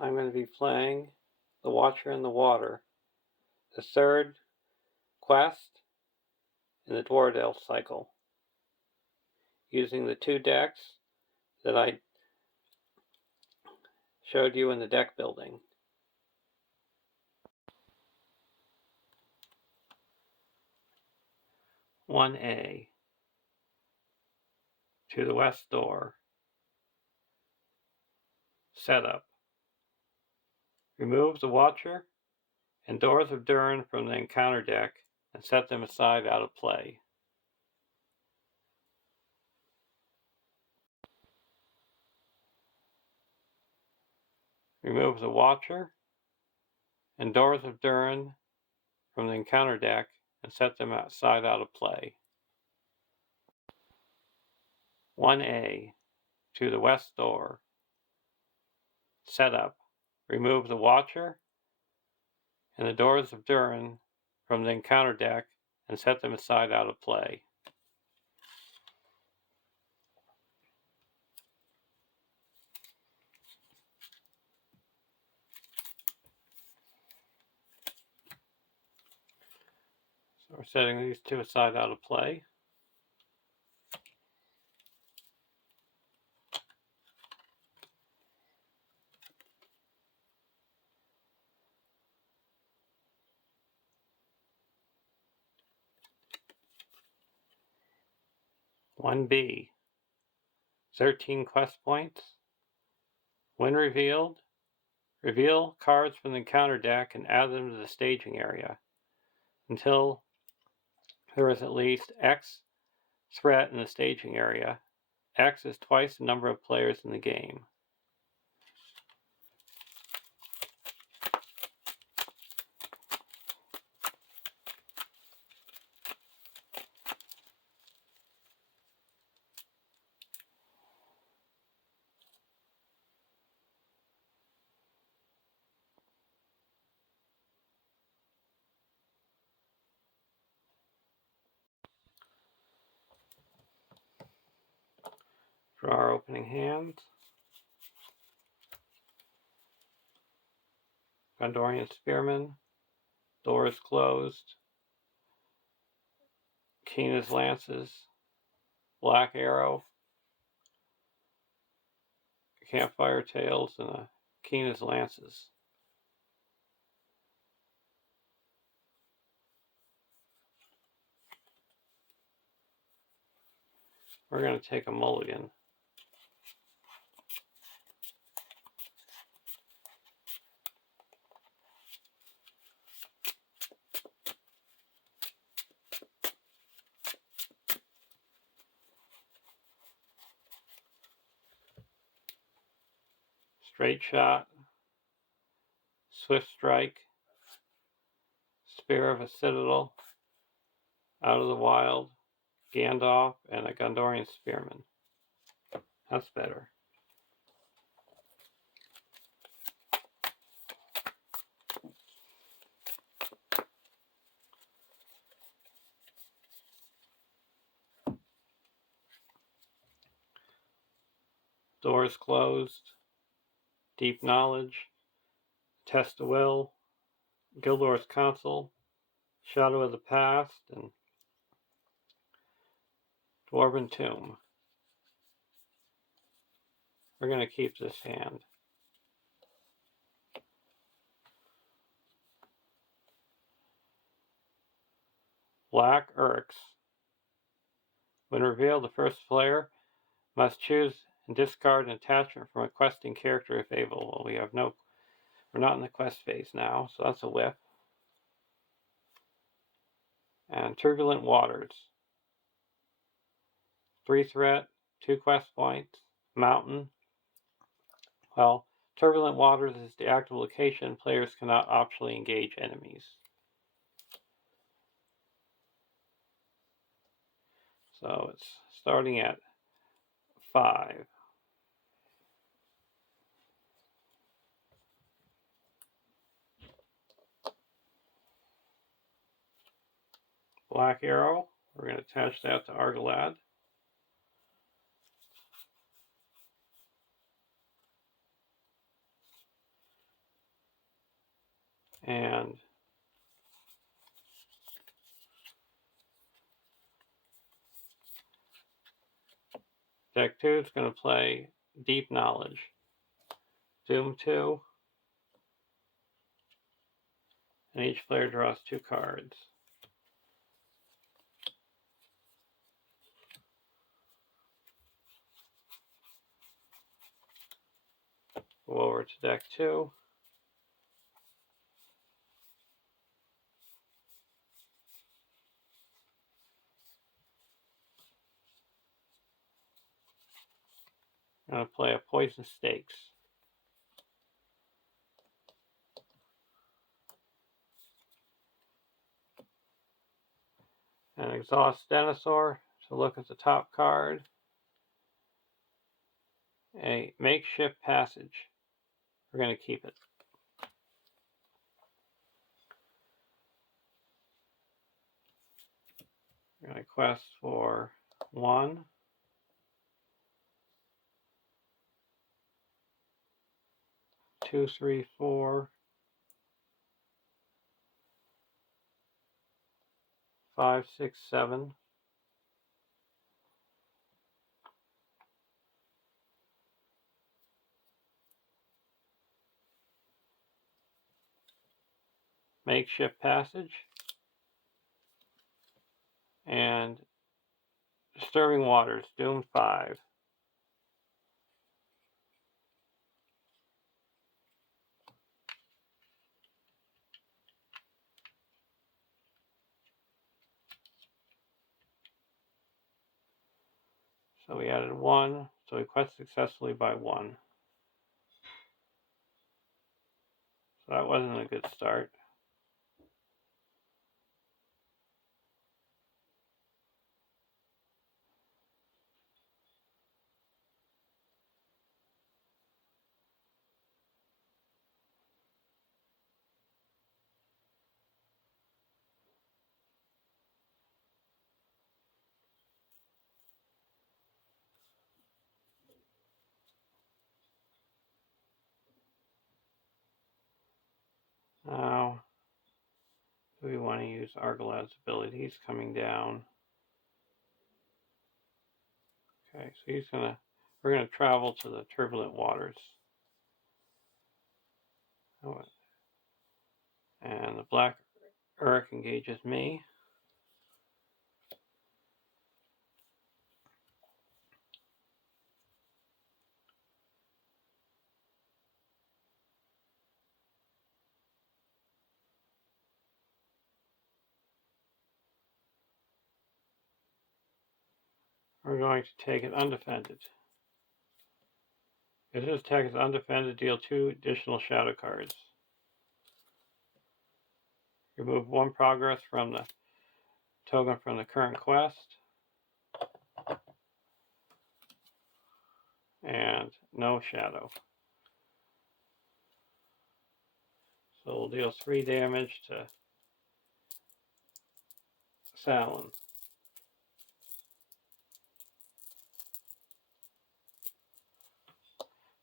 I'm going to be playing The Watcher in the Water, the third quest in the Dwardale cycle, using the two decks that I showed you in the deck building. One A, to the west door. Setup. Remove the Watcher and Doors of Durin from the encounter deck and set them aside out of play. Remove the Watcher and Doors of Durin from the encounter deck and set them aside out of play. 1A, to the west door. Setup. Remove the Watcher and the Doors of Durin from the encounter deck and set them aside out of play. So we're setting these two aside out of play. One B, 13 quest points. When revealed, reveal cards from the encounter deck and add them to the staging area until there is at least X threat in the staging area. X is twice the number of players in the game. For our opening hand, Gondorian Spearman, Doors Closed, Keen as Lances, Black Arrow, Campfire Tales, and a Keen as Lances. We're going to take a mulligan. Straight Shot, Swift Strike, Spear of a Citadel, Out of the Wild, Gandalf, and a Gondorian Spearman. That's better. Doors Closed, Deep Knowledge, Test of Will, Gildor's Council, Shadow of the Past, and Dwarven Tomb. We're going to keep this hand. Black Urks. When revealed, the first player must choose and discard an attachment from a questing character if able. Well, we're not in the quest phase now, so that's a whiff. And Turbulent Waters. 3 threat, 2 quest points, Mountain. Well, Turbulent Waters is the active location. Players cannot optionally engage enemies. So it's starting at 5. Black Arrow. We're going to attach that to Argalad. And deck 2 is going to play Deep Knowledge. Doom 2. And each player draws 2 cards. Go over to deck 2. I'm going to play a Poison Stakes. And Exhaust Dinosaur to look at the top card. A Makeshift Passage. We're going to keep it. We're going to quest for 1, 2, 3, 4, 5, 6, 7. Makeshift Passage. And Disturbing Waters, Doom 5. So we added 1, so we quest successfully by 1. So that wasn't a good start. Now, do we want to use Argalad's abilities coming down? Okay, so we're gonna travel to the turbulent waters. And the Black Urk engages me. We're going to take it undefended. If this attack is undefended, deal 2 additional shadow cards. Remove 1 progress from the token from the current quest. And no shadow. So we'll deal 3 damage to Salin.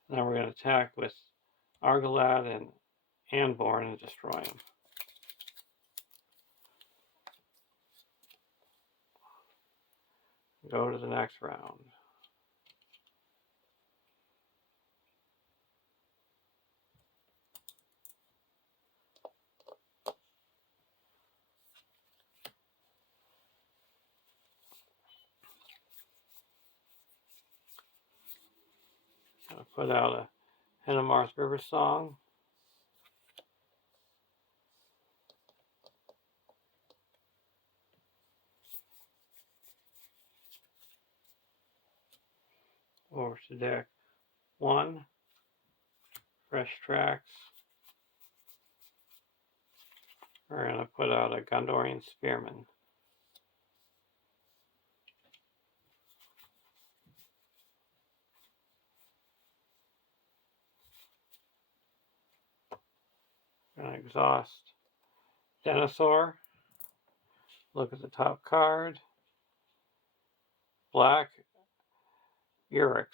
Now we're going to attack with Argalad and Anborn and destroy him. Go to the next round. I'll put out a Hennemar's River Song. Over to deck 1. Fresh tracks. We're going to put out a Gondorian Spearman. We're going to exhaust Dinosaur. Look at the top card. Black Urix.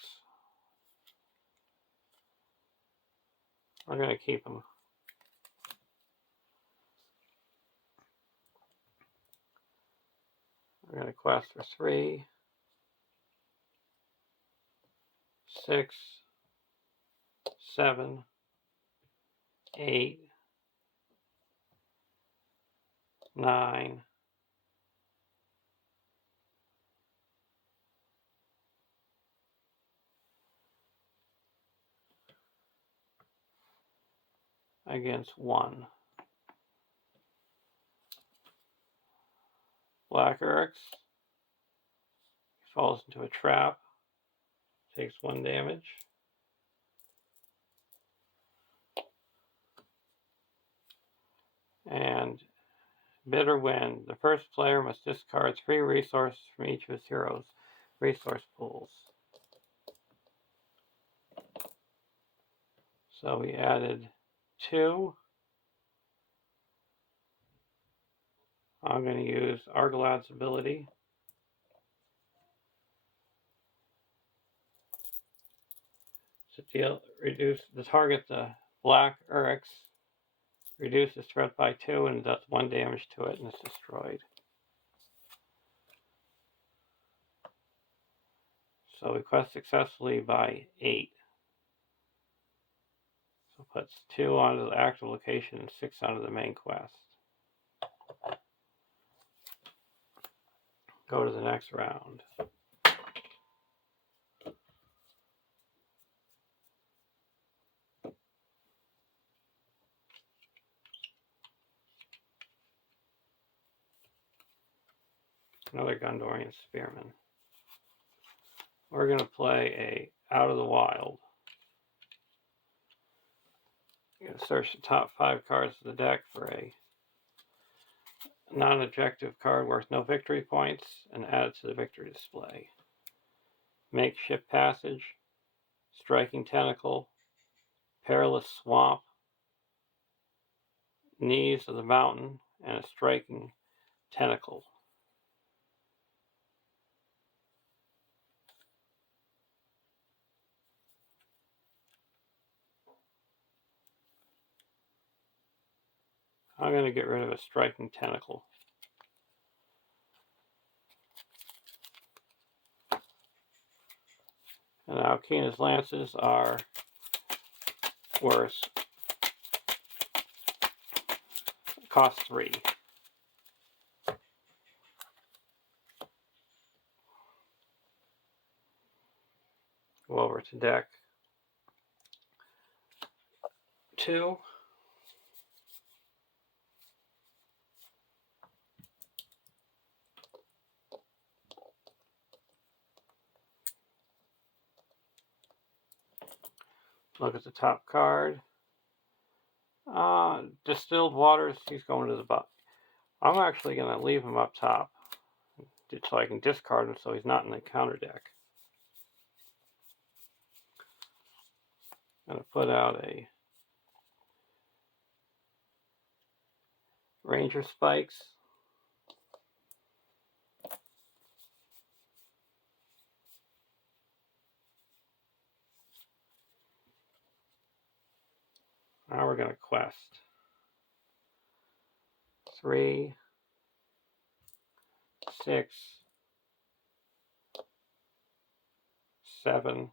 We're going to keep him. We're going to quest for 3, 6, 7, 8, 9, against 1. Black Urix falls into a trap, takes 1 damage. And Bitter Wind. The first player must discard 3 resources from each of his heroes' resource pools. So we added 2. I'm going to use Argalad's ability. To reduce the target, the Black Urix, reduces threat by 2 and does 1 damage to it and is destroyed. So we quest successfully by 8. So puts 2 onto the active location and 6 onto the main quest. Go to the next round. Another Gondorian Spearman. We're going to play a Out of the Wild. You're going to search the top 5 cards of the deck for a non-objective card worth no victory points and add it to the victory display. Makeshift Passage, Striking Tentacle, Perilous Swamp, Knees of the Mountain, and a Striking Tentacle. I'm going to get rid of a Striking Tentacle. And now Keena's Lances are worse. Cost 3. Go over to deck 2. Look at the top card. Distilled Waters, he's going to the bottom. I'm actually going to leave him up top so I can discard him so he's not in the counter deck. I'm going to put out a Ranger Spikes. Now we're going to quest 3, 6, 7,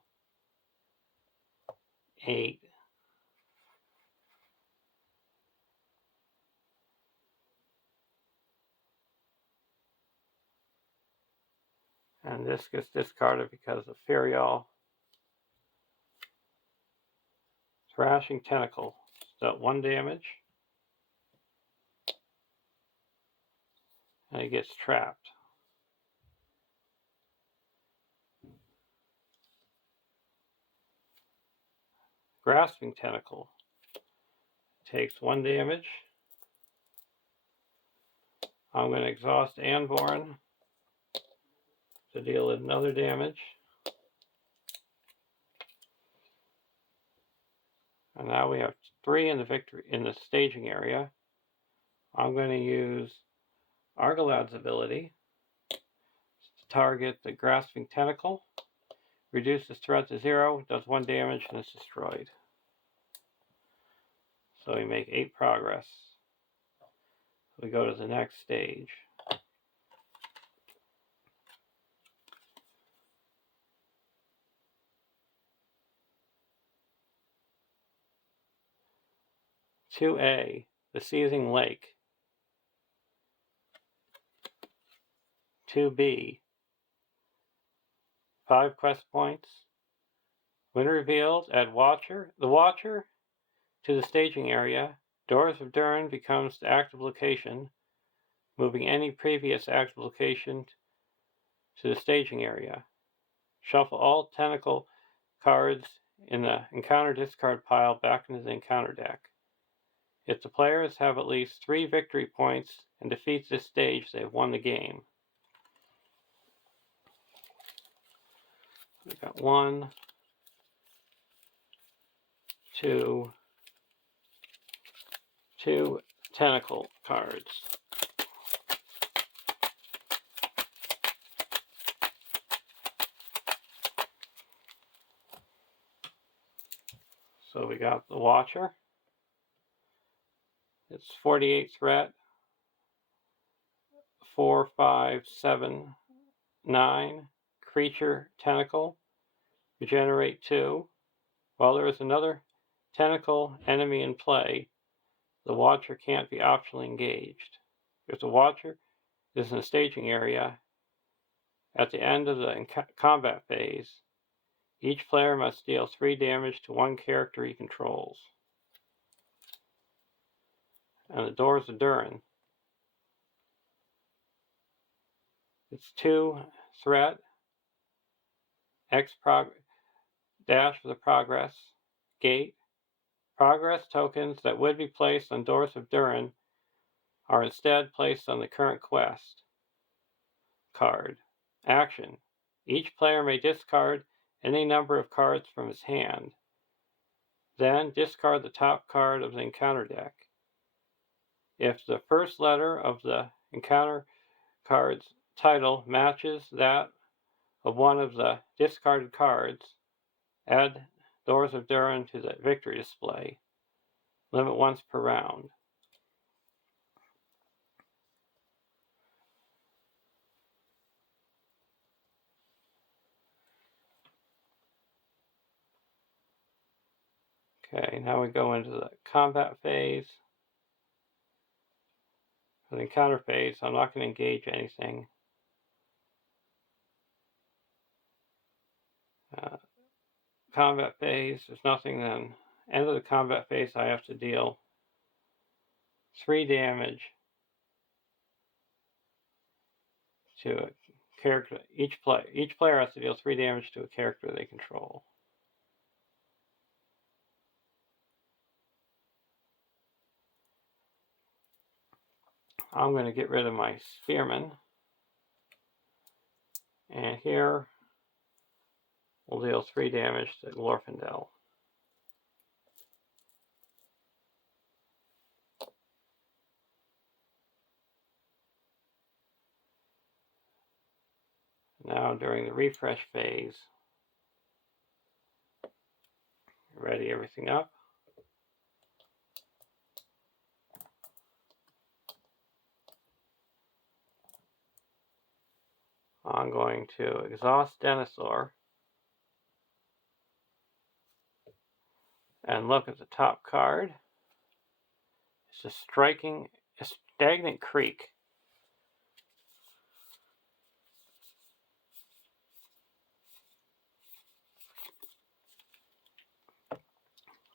8, 'and this gets discarded because of Ferial. Thrashing Tentacle, so 1 damage, and he gets trapped. Grasping Tentacle takes 1 damage. I'm going to exhaust Anborn to deal another damage. And now we have 3 in the staging area. I'm going to use Argalad's ability to target the Grasping Tentacle, reduces threat to 0, does 1 damage, and is destroyed. So we make 8 progress. We go to the next stage. 2A, the seething lake. 2B, 5 quest points. When revealed, add the Watcher to the staging area. Doors of Durin becomes the active location, moving any previous active location to the staging area. Shuffle all tentacle cards in the encounter discard pile back into the encounter deck. If the players have at least 3 victory points and defeat this stage, they have won the game. We got 1, 2 tentacle cards. So we got the Watcher. It's 48 threat, 4, 5, 7, 9. Creature tentacle. Regenerate 2. While there is another tentacle enemy in play, the Watcher can't be optionally engaged. If the Watcher is in the staging area, at the end of the combat phase, each player must deal 3 damage to one character he controls. And the Doors of Durin. It's 2 threat, X dash for the progress gate. Progress tokens that would be placed on Doors of Durin are instead placed on the current quest card. Action. Each player may discard any number of cards from his hand. Then discard the top card of the encounter deck. If the first letter of the encounter card's title matches that of one of the discarded cards, add Doors of Durin to the victory display. Limit once per round. Okay, now we go into the combat phase. For the encounter phase, I'm not going to engage anything. Combat phase, there's nothing then. End of the combat phase, I have to deal 3 damage to a character. Each player has to deal 3 damage to a character they control. I'm going to get rid of my Spearman. And here, we'll deal 3 damage to Glorfindel. Now, during the refresh phase, ready everything up. I'm going to exhaust Denethor and look at the top card. It's a stagnant creek.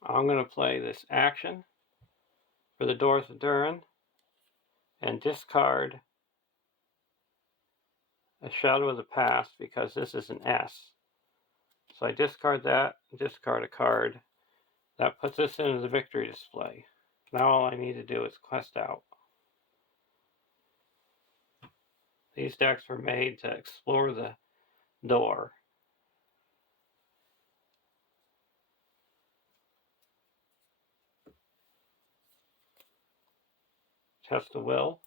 I'm going to play this action for the Doors of Durin and discard a Shadow of the Past because this is an S. So I discard that, discard a card. That puts us into the victory display. Now all I need to do is quest out. These decks were made to explore the door. Test the will.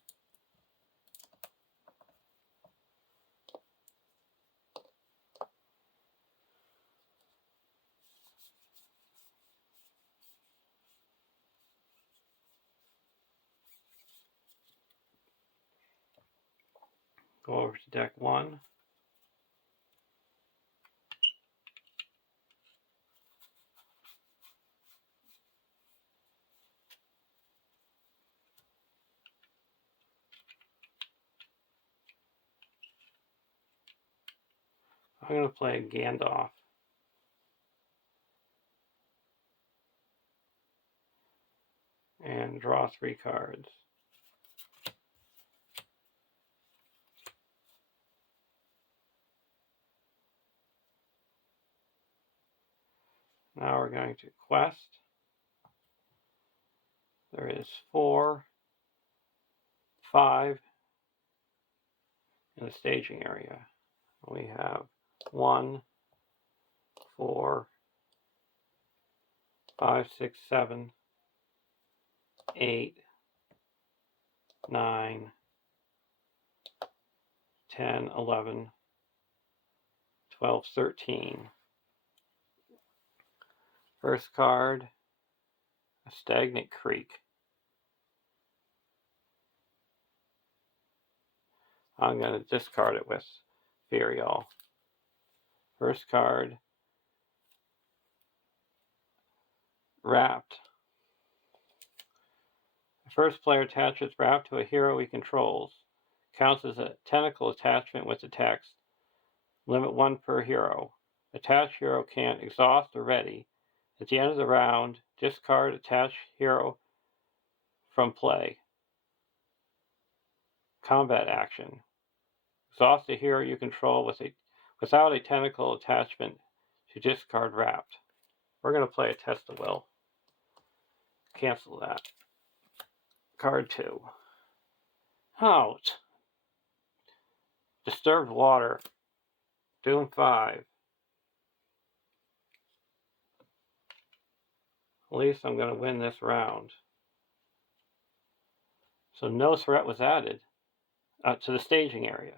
Go over to deck 1. I'm going to play Gandalf. And draw 3 cards. Now we're going to quest. There is 4, 5 in the staging area. We have 1, 4, 5, 6, 7, 8, 9, 10, 11, 12, 13. First card, a stagnant creek. I'm going to discard it with Furial. First card, Wrapped. The first player attaches Wrapped to a hero he controls. Counts as a tentacle attachment with the text. Limit 1 per hero. Attached hero can't exhaust or ready. At the end of the round, discard attached hero from play. Combat action. Exhaust a hero you control without a tentacle attachment to discard Wrapped. We're going to play a Test of Will. Cancel that. Card 2. Out. Disturbed Water. Doom 5. At least I'm going to win this round. So no threat was added to the staging area.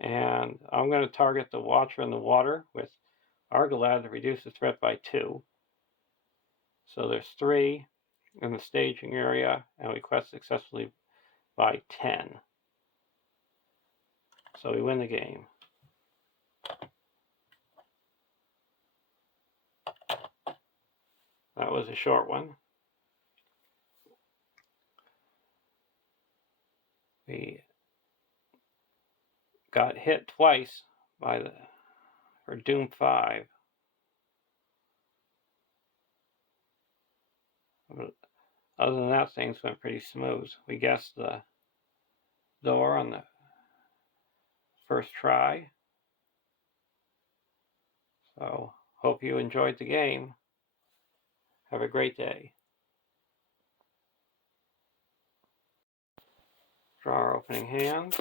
And I'm going to target the Watcher in the water with Argalad to reduce the threat by 2. So there's 3 in the staging area, and we quest successfully by 10. So we win the game. That was a short one. We got hit twice for Doom 5. But other than that, things went pretty smooth. We guessed the door on the first try. So, hope you enjoyed the game. Have a great day. Draw our opening hands.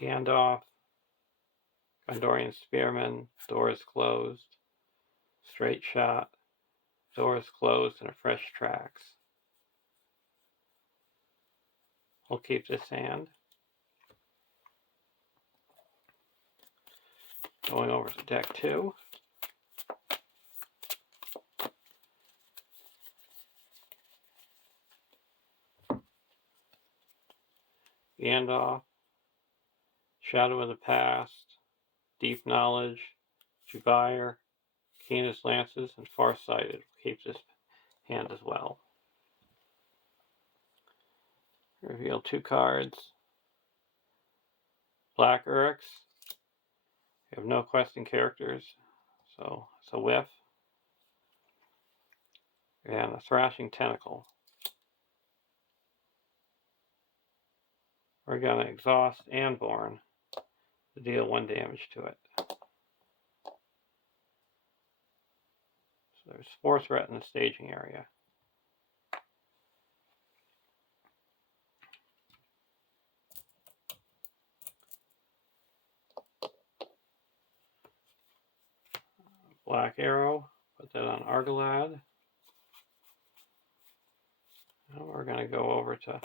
Gandalf, Gondorian Spearman, door is closed. Straight shot, door is closed, and a fresh tracks. We'll keep this hand. Going over to deck 2. Gandalf, Shadow of the Past, Deep Knowledge, Jubire, Keenest Lances, and Farsighted. Keep this hand as well. Reveal 2 cards. Black Uryx. We have no questing characters, so it's a whiff. And a Thrashing Tentacle. We're going to exhaust Anborn to deal 1 damage to it. So there's 4 threat in the staging area. Black Arrow, put that on Argalad. Now we're going to go over to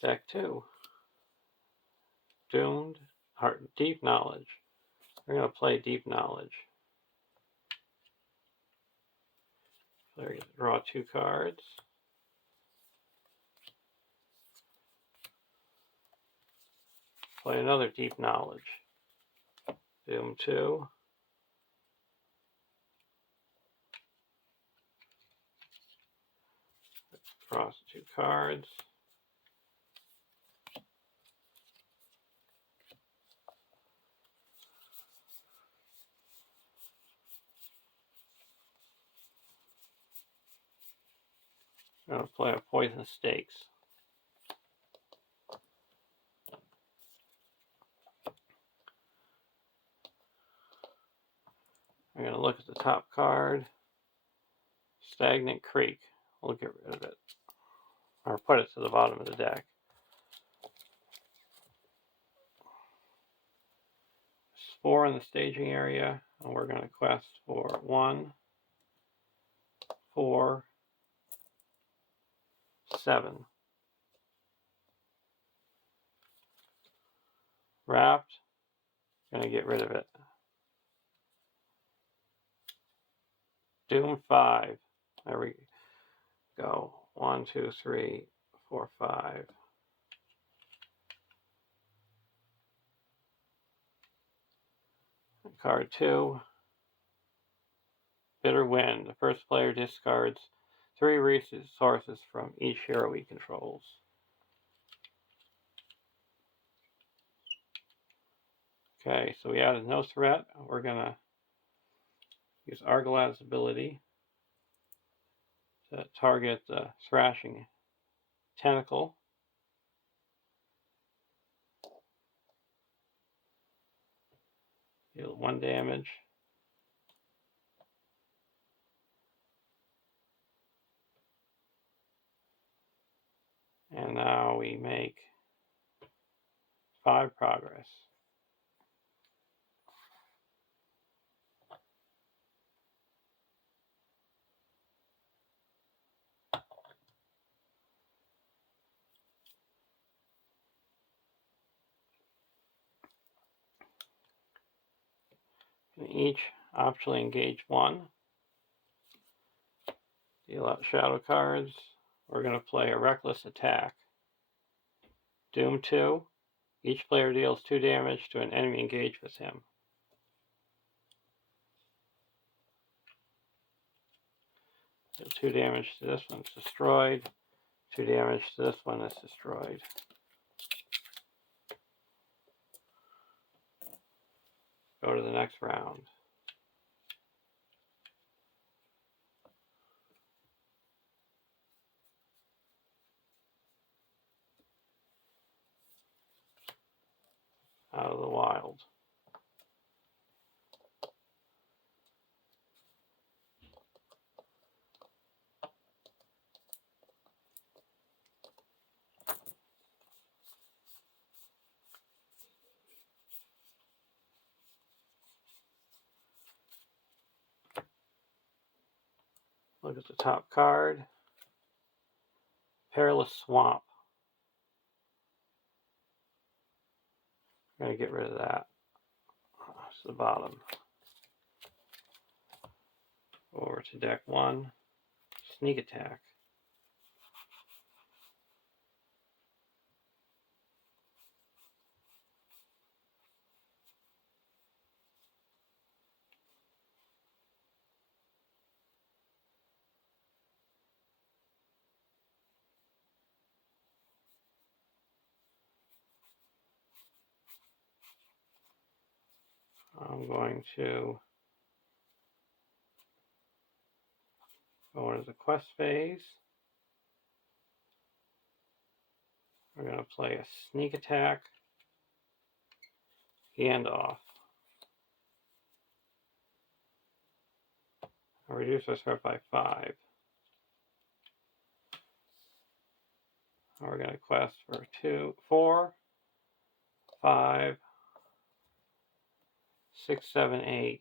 deck 2. Doomed, Deep Knowledge. We're going to play Deep Knowledge. There you draw 2 cards. Play another Deep Knowledge. Doom 2. Cross 2 cards. I'm going to play a Poison Stakes. I'm going to look at the top card. Stagnant Creek. We'll get rid of it. Or put it to the bottom of the deck. There's 4 in the staging area, and we're going to quest for 1, 4, 7. Wrapped. Going to get rid of it. Doom 5. There we go. 1, 2, 3, 4, 5. Card 2. Bitter Wind. The first player discards 3 resources from each hero he controls. Okay, so we added no threat. We're going to use Argalad's ability to target the Thrashing Tentacle. Deal 1 damage. And now we make 5 progress. And each optionally engage 1. Deal out shadow cards. We're going to play a Reckless Attack. Doom 2. Each player deals 2 damage to an enemy engaged with him. Deal 2 damage to this one, it's destroyed. 2 damage to this one, is destroyed. Go to the next round. Out of the wild. Look at the top card. Perilous Swamp. I'm going to get rid of that. That's the bottom. Over to deck 1. Sneak Attack. I'm going to go into the quest phase. We're going to play a Sneak Attack. Handoff. I'll reduce our threat by 5. We're going to quest for 2, 4, 5, 6, 7, 8,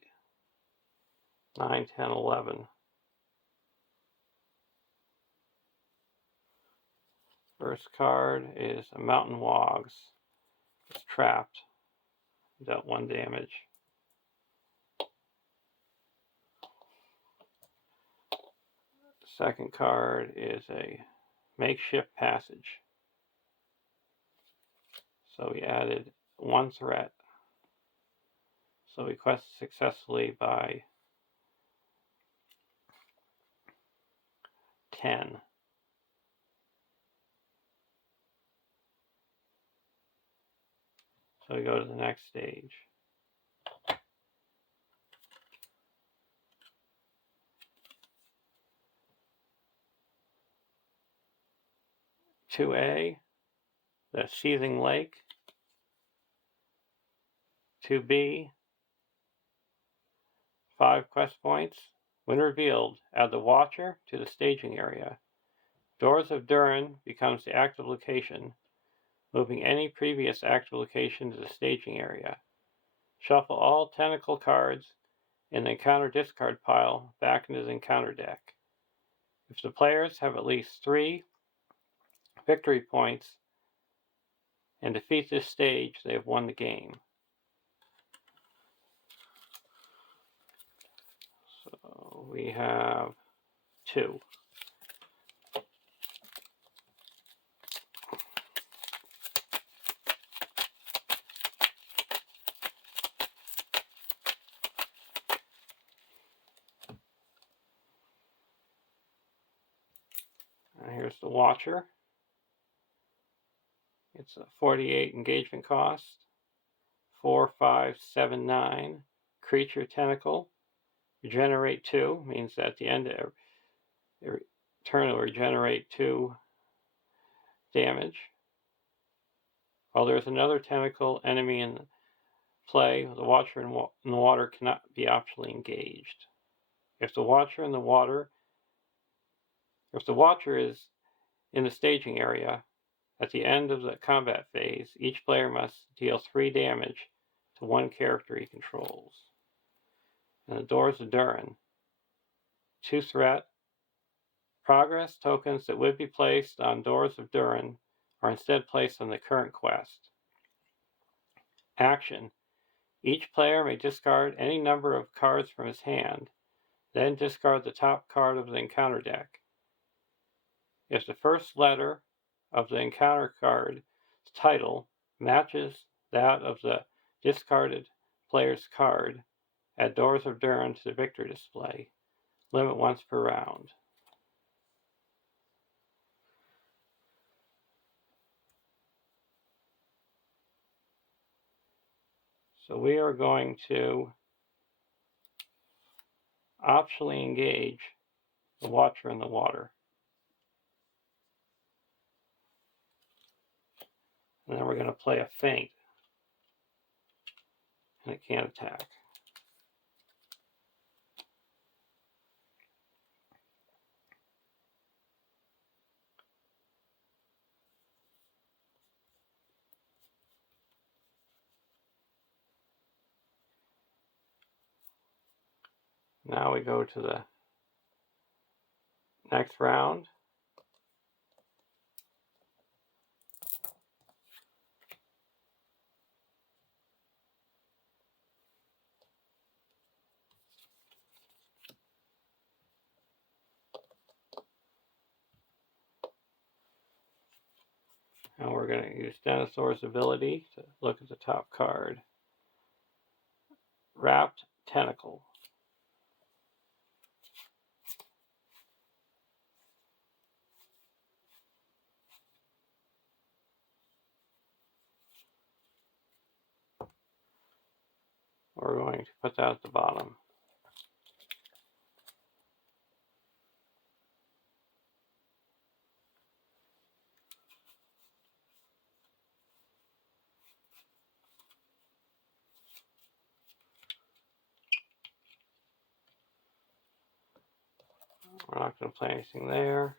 9, 10, 11. First card is a Mountain Wogs. It's trapped. Dealt 1 damage. The second card is a Makeshift Passage. So we added 1 threat. So we quest successfully by 10. So we go to the next stage. (2A), the Seething Lake. (2B), 5 quest points. When revealed, add the Watcher to the staging area. Doors of Durin becomes the active location, moving any previous active location to the staging area. Shuffle all tentacle cards in the encounter discard pile back into the encounter deck. If the players have at least 3 victory points and defeat this stage, they have won the game. So we have 2. And here's the Watcher. It's a 48 engagement cost. 4, 5, 7, 9. Creature tentacle. Regenerate 2 means that at the end of every turn it will regenerate 2 damage. While there's another tentacle enemy in play, the Watcher in the water cannot be optionally engaged. If the Watcher is in the staging area, at the end of the combat phase, each player must deal 3 damage to one character he controls. And the Doors of Durin. 2 threat. Progress tokens that would be placed on Doors of Durin are instead placed on the current quest. Action. Each player may discard any number of cards from his hand, then discard the top card of the encounter deck. If the first letter of the encounter card's title matches that of the discarded player's card, add Doors of Durin to the victory display. Limit once per round. So we are going to optionally engage the Watcher in the water. And then we're going to play a feint. And it can't attack. Now we go to the next round. And we're going to use Denethor's ability to look at the top card. Wrapped Tentacle. We're going to put that at the bottom. We're not going to play anything there.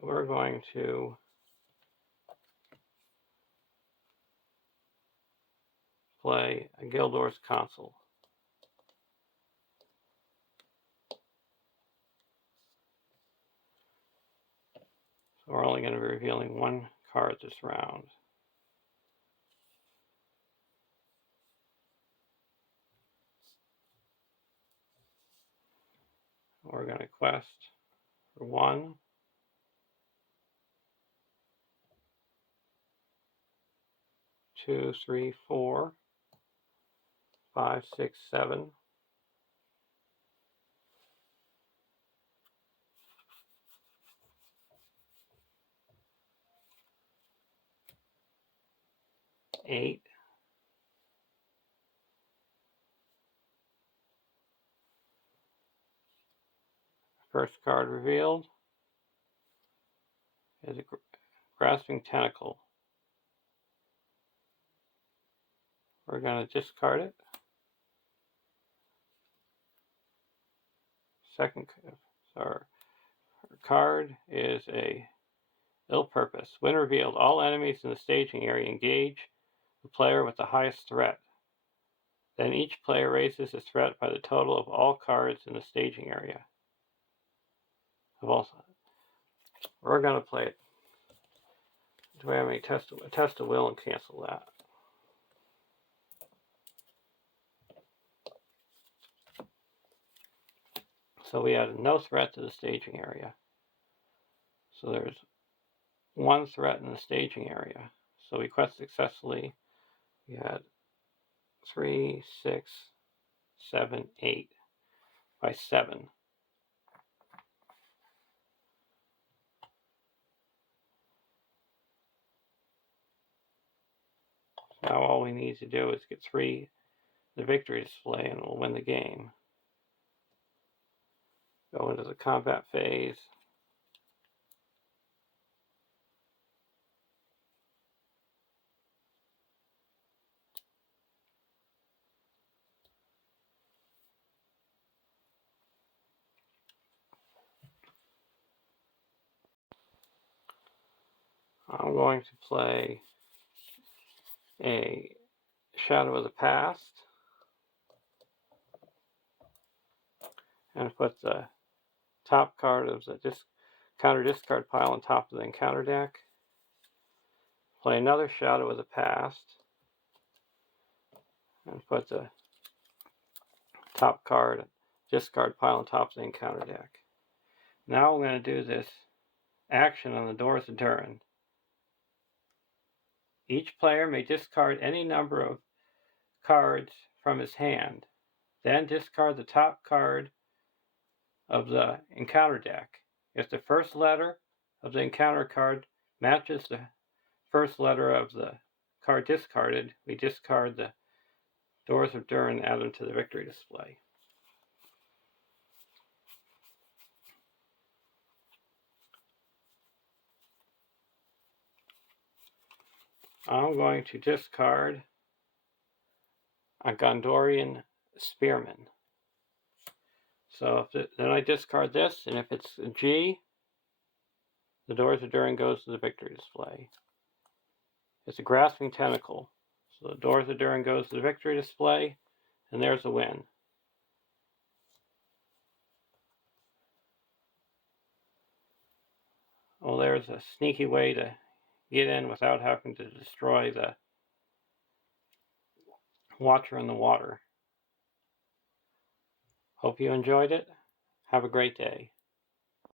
We're going to play a Gildor's Consul. So we're only going to be revealing one card this round. We're going to quest for 1, 2, 3, 4, 5, 6, 7, 8, first card revealed is a grasping tentacle. We're going to discard it. Second card is a ill purpose. When revealed, all enemies in the staging area engage the player with the highest threat. Then each player raises his threat by the total of all cards in the staging area. We're going to play it. Do we have any test of will and cancel that? So we had no threat to the staging area. So there's one threat in the staging area. So we quest successfully. We had 3, 6, 7, 8 by 7. Now all we need to do is get 3 the victory display and we'll win the game. Go into the combat phase. I'm going to play a Shadow of the Past and put the top card of the counter discard pile on top of the encounter deck. Play another Shadow of the Past and put the top card discard pile on top of the encounter deck. Now I'm going to do this action on the Doors of Durin. Each player may discard any number of cards from his hand. Then discard the top card of the encounter deck. If the first letter of the encounter card matches the first letter of the card discarded, we discard the Doors of Durin and add them to the victory display. I'm going to discard a Gondorian Spearman. So then I discard this, and if it's a G, the Doors of Durin goes to the victory display. It's a Grasping Tentacle. So the Doors of Durin goes to the victory display, and there's a win. Well, there's a sneaky way to get in without having to destroy the Watcher in the water. Hope you enjoyed it. Have a great day.